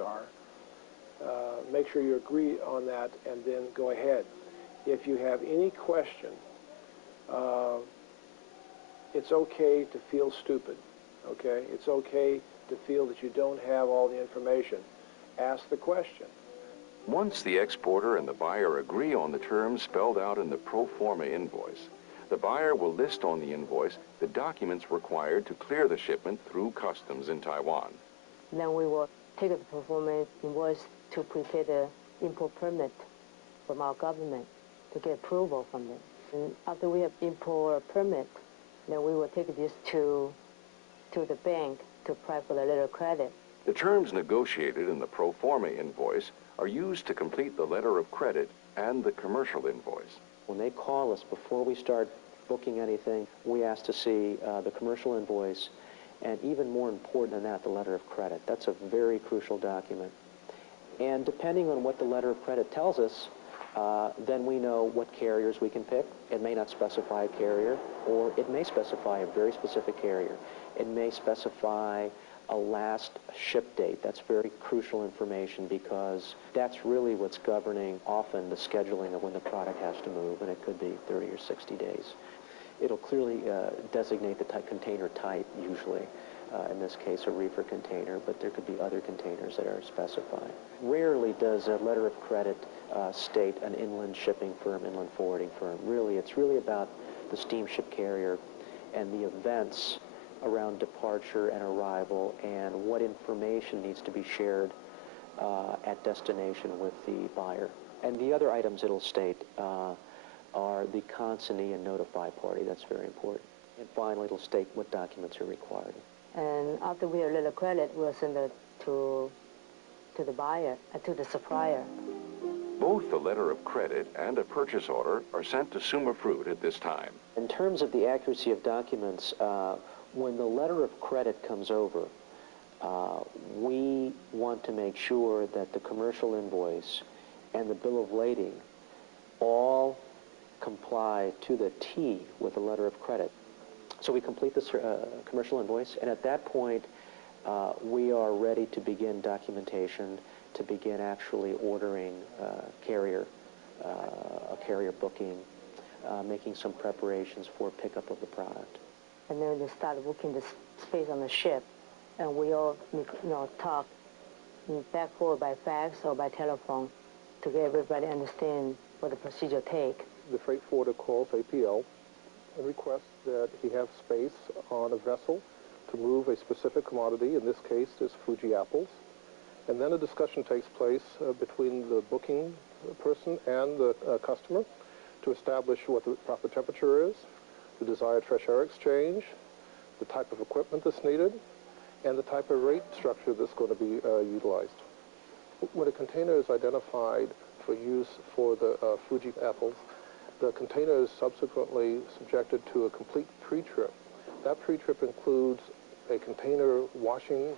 are. Make sure you agree on that and then go ahead. If you have any question, it's okay to feel stupid, okay? It's okay to feel that you don't have all the information. Ask the question. Once the exporter and the buyer agree on the terms spelled out in the pro forma invoice, the buyer will list on the invoice the documents required to clear the shipment through customs in Taiwan. Then we will take the pro forma invoice to prepare the import permit from our government to get approval from them. And after we have import permit, then we will take this to the bank to apply for the letter of credit. The terms negotiated in the pro forma invoice are used to complete the letter of credit and the commercial invoice. When they call us before we start booking anything, we ask to see the commercial invoice, and even more important than that, the letter of credit. That's a very crucial document. And depending on what the letter of credit tells us, then we know what carriers we can pick. It may not specify a carrier, or it may specify a very specific carrier. It may specify a last ship date. That's very crucial information because that's really what's governing often the scheduling of when the product has to move, and it could be 30 or 60 days. It'll clearly designate the container type, usually. In this case, a reefer container, but there could be other containers that are specified. Rarely does a letter of credit state an inland shipping firm, inland forwarding firm. Really, it's really about the steamship carrier and the events around departure and arrival and what information needs to be shared at destination with the buyer. And the other items it'll state are the consignee and notify party. That's very important. And finally, it'll state what documents are required. And after we have letter of credit, we'll send it to the buyer, to the supplier. Both the letter of credit and a purchase order are sent to Suma Fruit at this time. In terms of the accuracy of documents, when the letter of credit comes over, we want to make sure that the commercial invoice and the bill of lading all comply to the T with the letter of credit. So we complete this commercial invoice, and at that point, we are ready to begin documentation, to begin actually ordering a carrier booking, making some preparations for pickup of the product. And then they start booking the space on the ship, and we all talk back forward by fax or by telephone to get everybody understand what the procedure take. The freight forwarder calls APL and requests that he have space on a vessel to move a specific commodity. In this case, is Fuji apples. And then a discussion takes place between the booking person and the customer to establish what the proper temperature is, the desired fresh air exchange, the type of equipment that's needed, and the type of rate structure that's going to be utilized. When a container is identified for use for the Fuji apples, the container is subsequently subjected to a complete pre-trip. That pre-trip includes a container washing,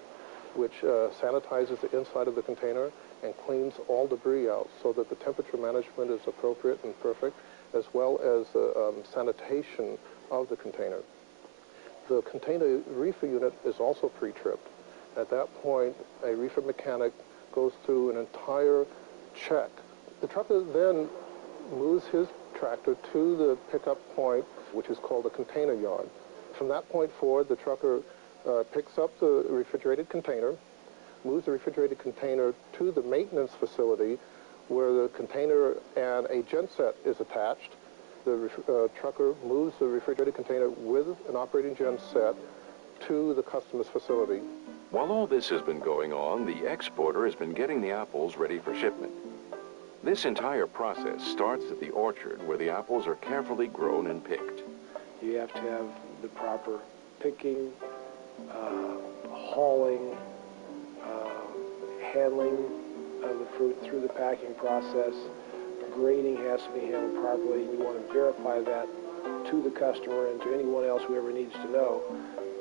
which sanitizes the inside of the container and cleans all debris out so that the temperature management is appropriate and perfect, as well as sanitation of the container. The container reefer unit is also pre-tripped. At that point, a reefer mechanic goes through an entire check. The trucker then moves his tractor to the pickup point, which is called the container yard. From that point forward, the trucker picks up the refrigerated container, moves the refrigerated container to the maintenance facility where the container and a genset is attached. The trucker moves the refrigerated container with an operating genset to the customer's facility. While all this has been going on, the exporter has been getting the apples ready for shipment. This entire process starts at the orchard where the apples are carefully grown and picked. You have to have the proper picking, hauling, handling of the fruit through the packing process. Grading has to be handled properly. You want to verify that to the customer and to anyone else who ever needs to know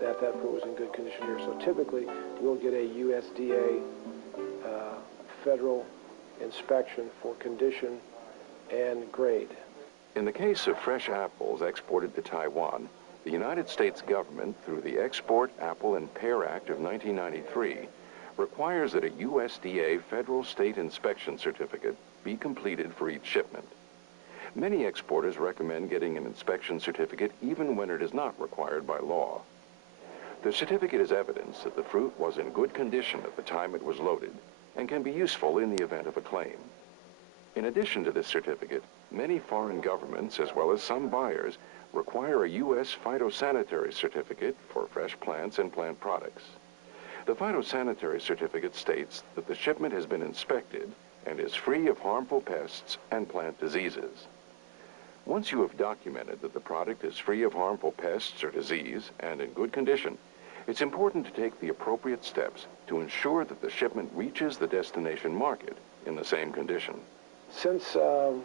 that that fruit was in good condition here. So typically, you'll get a USDA federal inspection for condition and grade. In the case of fresh apples exported to Taiwan, the United States government, through the Export Apple and Pear Act of 1993, requires that a USDA federal state inspection certificate be completed for each shipment. Many exporters recommend getting an inspection certificate even when it is not required by law. The certificate is evidence that the fruit was in good condition at the time it was loaded and can be useful in the event of a claim. In addition to this certificate, many foreign governments, as well as some buyers, require a U.S. phytosanitary certificate for fresh plants and plant products. The phytosanitary certificate states that the shipment has been inspected and is free of harmful pests and plant diseases. Once you have documented that the product is free of harmful pests or disease and in good condition, it's important to take the appropriate steps to ensure that the shipment reaches the destination market in the same condition. Since the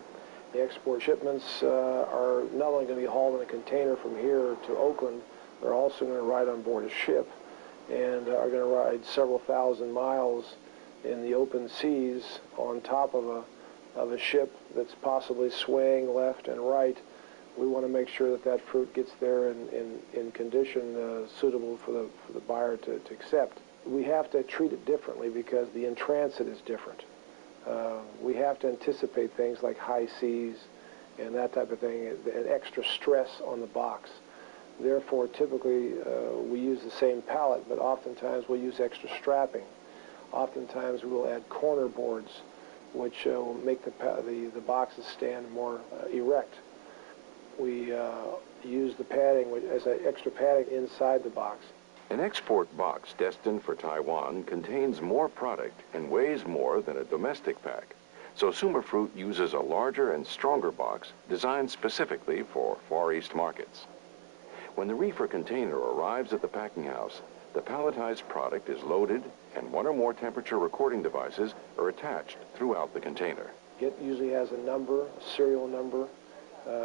export shipments are not only going to be hauled in a container from here to Oakland, they're also going to ride on board a ship and are going to ride several thousand miles in the open seas on top of a ship that's possibly swaying left and right. We want to make sure that that fruit gets there in condition suitable for the buyer to accept. We have to treat it differently because the in-transit is different. We have to anticipate things like high seas and that type of thing, and extra stress on the box. Therefore, typically, we use the same pallet, but oftentimes we'll use extra strapping. Oftentimes, we will add corner boards, which will make the boxes stand more erect. We use the padding as an extra padding inside the box. An export box destined for Taiwan contains more product and weighs more than a domestic pack, so Summa Fruit uses a larger and stronger box designed specifically for Far East markets. When the reefer container arrives at the packing house, the palletized product is loaded and one or more temperature recording devices are attached throughout the container. It usually has a number, a serial number.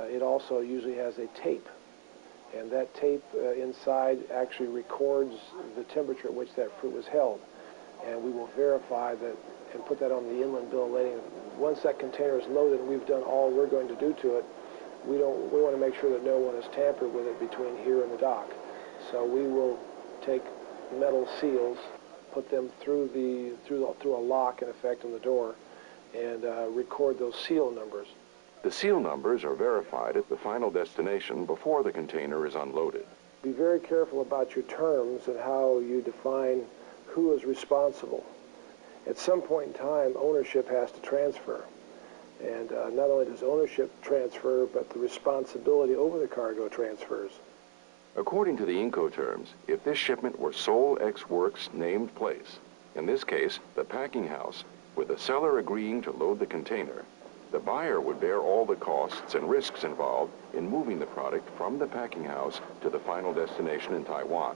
It also usually has a tape. And that tape inside actually records the temperature at which that fruit was held. And we will verify that and put that on the inland bill of lading. Once that container is loaded and we've done all we're going to do to it, we want to make sure that no one has tampered with it between here and the dock. So we will take metal seals, put them through a lock in effect on the door, and record those seal numbers. The seal numbers are verified at the final destination before the container is unloaded. Be very careful about your terms and how you define who is responsible. At some point in time, ownership has to transfer. And not only does ownership transfer, but the responsibility over the cargo transfers. According to the Incoterms, if this shipment were sole ex-works named place, in this case, the packing house, with the seller agreeing to load the container, the buyer would bear all the costs and risks involved in moving the product from the packing house to the final destination in Taiwan.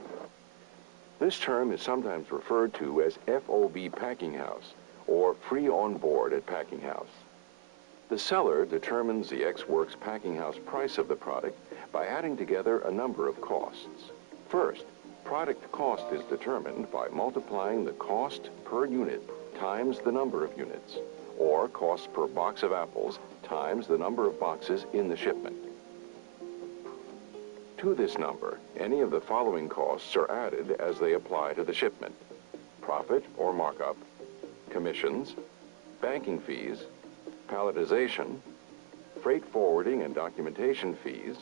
This term is sometimes referred to as FOB packing house, or free on board at packing house. The seller determines the ex-works packing house price of the product by adding together a number of costs. First, product cost is determined by multiplying the cost per unit times the number of units, or cost per box of apples times the number of boxes in the shipment. To this number, any of the following costs are added as they apply to the shipment: profit or markup, commissions, banking fees, palletization, freight forwarding and documentation fees,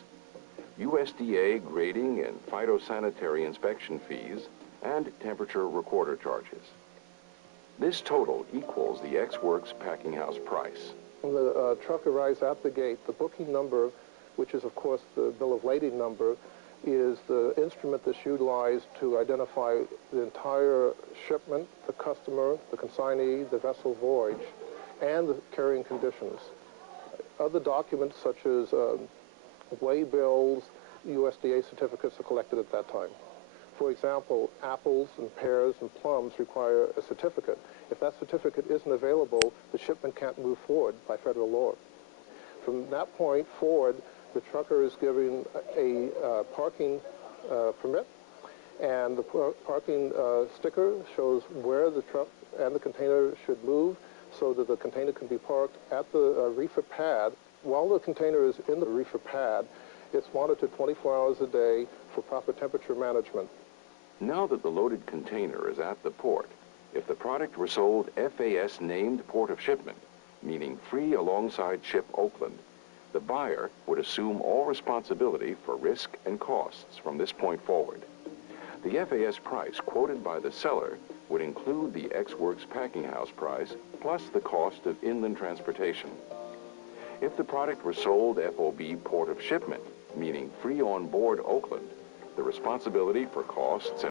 USDA grading and phytosanitary inspection fees, and temperature recorder charges. This total equals the ex-works packing house price. When the truck arrives at the gate, the booking number, which is of course the bill of lading number, is the instrument that's utilized to identify the entire shipment, the customer, the consignee, the vessel voyage, and the carrying conditions. Other documents such as weigh bills, USDA certificates are collected at that time. For example, apples and pears and plums require a certificate. If that certificate isn't available, the shipment can't move forward by federal law. From that point forward, the trucker is given a parking permit, and the parking sticker shows where the truck and the container should move so that the container can be parked at the reefer pad. While the container is in the reefer pad, it's monitored 24 hours a day for proper temperature management. Now that the loaded container is at the port, If the product were sold FAS named port of shipment, meaning free alongside ship Oakland, the buyer would assume all responsibility for risk and costs from this point forward. The FAS price quoted by the seller would include the Ex-Works packing house price plus the cost of inland transportation. If the product were sold FOB port of shipment, meaning free on board Oakland, the responsibility for costs